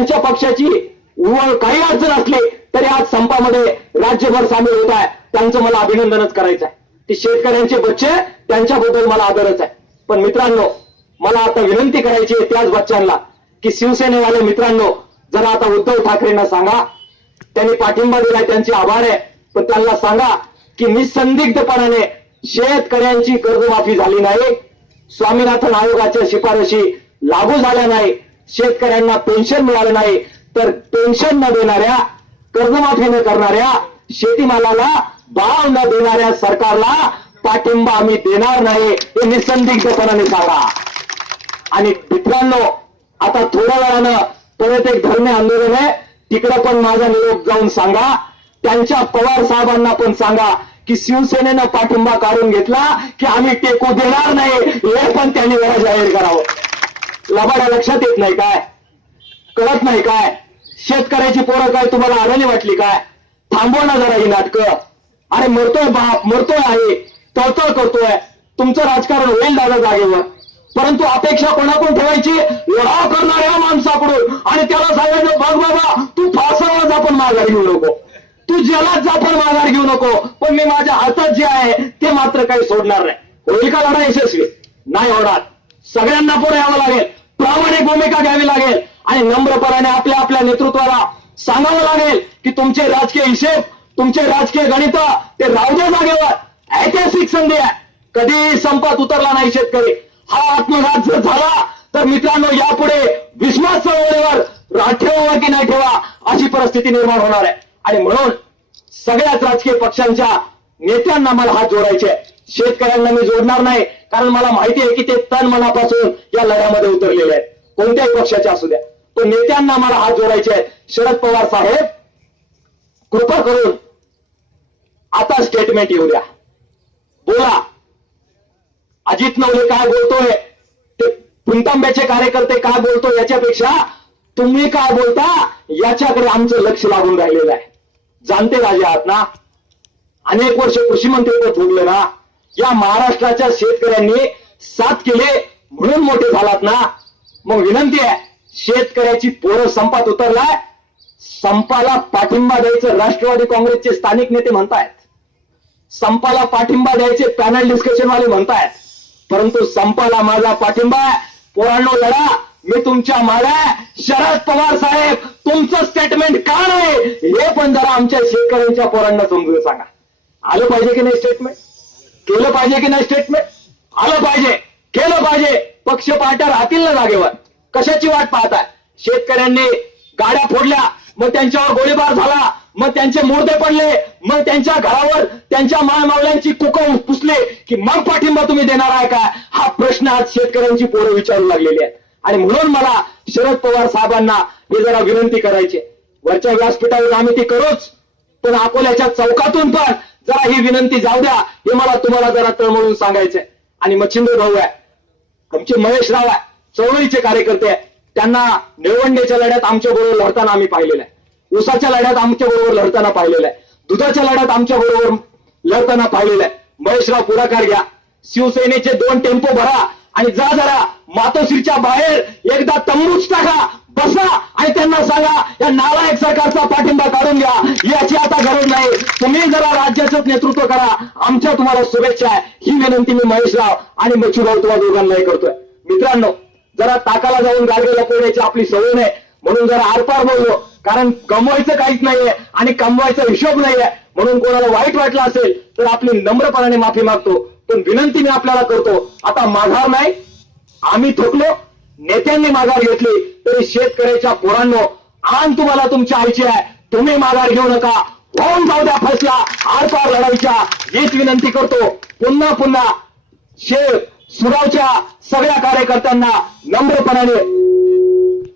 त्यांच्या पक्षाची काही अडचण असली तरी आज संपामध्ये राज्यभर सामील होत आहे, त्यांचं मला अभिनंदनच करायचं आहे. ते शेतकऱ्यांचे बच्चे त्यांच्याबद्दल मला आदरच आहे. पण मित्रांनो, मला आता विनंती करायची आहे त्याच बच्चांना की शिवसेनेवाले मित्रांनो, जरा आता उद्धव ठाकरेंना सांगा, त्यांनी पाठिंबा दिलाय, त्यांचे आभार आहे, पण त्यांना सांगा की निसंदिग्धपणाने शेतकऱ्यांची कर्जमाफी झाली नाही, स्वामीनाथन आयोगाच्या शिफारशी लागू झाल्या नाही, शेतकऱ्यांना पेन्शन मिळालं नाही, तर पेन्शन न देणाऱ्या, कर्जमाफी न करणाऱ्या, शेतीमालाला भाव न देणाऱ्या सरकारला पाठिंबा आम्ही देणार नाही, हे निसंदिग्धपणाने सांगा. आणि मित्रांनो, आता थोड्या वेळानं परत एक धरणे आंदोलन आहे, तिकडे पण माझा निरोप जाऊन सांगा. त्यांच्या पवार साहेबांना पण सांगा की शिवसेनेनं पाठिंबा काढून घेतला की आम्ही टेकू देणार नाही, हे पण त्यांनी वेळा जाहीर करावं. लबाड्या लक्षात येत नाही काय? कळत नाही काय? शेतकऱ्याची पोरं काय तुम्हाला आल्याने वाटली काय? थांबवा ना जरा ही नाटकं. अरे मरतोय बाप, मरतोय आहे, तळतळ करतोय. तुमचं राजकारण होईल दादा जागेवर, परंतु अपेक्षा कोणाकडून ठेवायची? लढाव करणाऱ्या माणसाकडून. आणि त्याला सांगायचं, बघ बाबा, तू फासावर जा पण माघार घेऊ नको, तू जेलात जा पण माघार घेऊ नको, पण मी माझ्या हातात जे आहे ते मात्र काही सोडणार नाही. होईल का लढा यशस्वी? नाही होणार. सगळ्यांना पुढे यावं लागेल, प्रामाणिक भूमिका घ्यावी लागेल आणि नम्रपणाने आपल्या आपल्या नेतृत्वाला सांगावं लागेल की तुमचे राजकीय हिशेब, तुमचे राजकीय गणित ते राहू दे जागेवर. ऐतिहासिक संधी आहे, कधी संपात उतरला नाही शेतकरी. हा आत्मघात जर झाला तर मित्रांनो, यापुढे विश्वास चळवळीवर ठेवा की नाही ठेवा अशी परिस्थिती निर्माण होणार आहे. आणि म्हणून सगळ्याच राजकीय पक्षांच्या नेत्यांना मला हात जोडायचे. शेतकऱ्यांना मी जोडणार नाही, कारण मला माहिती आहे की ते तन मनापासून या लढ्यामध्ये उतरलेले आहेत, कोणत्याही पक्षाचे असू द्या. पण नेत्यांना मला हात जोडायचे आहेत. शरद पवार साहेब, कृपा करून आता स्टेटमेंट येऊ द्या, बोला. अजित नवले काय बोलतोय, ते पुणतांब्याचे कार्यकर्ते काय बोलतोय, याच्यापेक्षा तुम्ही काय बोलता याच्याकडे आमचं लक्ष लागून राहिलेलं आहे. जाणते राजे आहात ना, अनेक वर्ष कृषी मंत्रीपद भोगले ना, या महाराष्ट्राच्या शेतकऱ्यांनी साथ केले म्हणून मोठे झालात ना. मग विनंती आहे, शेतकऱ्याची पोरं संपात उतरलाय, संपाला पाठिंबा द्यायचं राष्ट्रवादी काँग्रेसचे स्थानिक नेते म्हणतायत, संपाला पाठिंबा द्यायचे पॅनल डिस्कशनवाले म्हणतायत, परंतु संपाला माझा पाठिंबा आहे. पोरांनो, लढा, मी तुमच्या मागे आहे. शरद पवार साहेब, तुमचं स्टेटमेंट का नाही हे पण जरा आमच्या शेतकऱ्यांच्या पोरांना समजून सांगा. आलं पाहिजे की नाही स्टेटमेंट? केलं पाहिजे की नाही स्टेटमेंट? आलं पाहिजे, केलं पाहिजे. पक्ष पार्ट्या राहतील ना जागेवर, कशाची वाट पाहताय? शेतकऱ्यांनी गाड्या फोडल्या, मग त्यांच्यावर गोळीबार झाला, मग त्यांचे मुर्दे पडले, मग त्यांच्या घरावर त्यांच्या माळमावल्यांची कुकं पुसले की मग पाठिंबा तुम्ही देणार आहे का? हा प्रश्न आज शेतकऱ्यांची पोरं विचारू लागलेली आहेत. आणि म्हणून मला शरद पवार साहेबांना हे जरा विनंती करायची. वरच्या व्यासपीठावर आम्ही ती करूच, पण अकोल्याच्या चौकातून पण जरा ही विनंती जाऊ द्या, हे मला तुम्हाला जरा तळमळून सांगायचंय. आणि मच्छिंद्र भाऊ आहे, आमचे महेश राव आहे, चळवळीचे कार्यकर्ते आहे, त्यांना निळवंडेच्या लढ्यात आमच्या बरोबर लढताना आम्ही पाहिलेलं आहे, ऊसाच्या लढ्यात आमच्या बरोबर लढताना पाहिलेलं आहे, दुधाच्या लढ्यात आमच्या बरोबर लढताना पाहिलेलं आहे. महेशराव, पुढाकार घ्या, शिवसेनेचे 2 टेम्पो भरा आणि जा जरा मातोश्रीच्या बाहेर एकदा तंबूच टाका, बसा आणि त्यांना सांगा या नालायक सरकारचा पाठिंबा काढून घ्या. याची आता गरज नाही, तुम्ही जरा राज्याचं नेतृत्व करा, आमच्या तुम्हाला शुभेच्छा आहे. ही विनंती मी महेशराव आणि मच्छूभाऊ तुम्हा दोघांनाही करतोय. मित्रांनो, जरा ताकाला जाऊन गाडगे लपवण्याची आपली सवय नाही, म्हणून जरा आरपार बोललो, कारण कमवायचं काहीच नाहीये आणि कमवायचा हिशोब नाहीये. म्हणून कोणाला वाईट वाटलं असेल तर आपली नम्रपणाने माफी मागतो, पण विनंती मी आपल्याला करतो, आता माघार नाही. आम्ही थकलो, नेत्यांनी माघार घेतली, तरी शेतकऱ्याच्या पोरांनो, आण तुम्हाला तुमच्या आईची आहे, तुम्ही माघार घेऊ नका, होऊन जाऊ द्या फैसला आरपार लढाईच्या, हीच विनंती करतो. पुन्हा सुरावच्या सगळ्या कार्यकर्त्यांना नम्रपणाने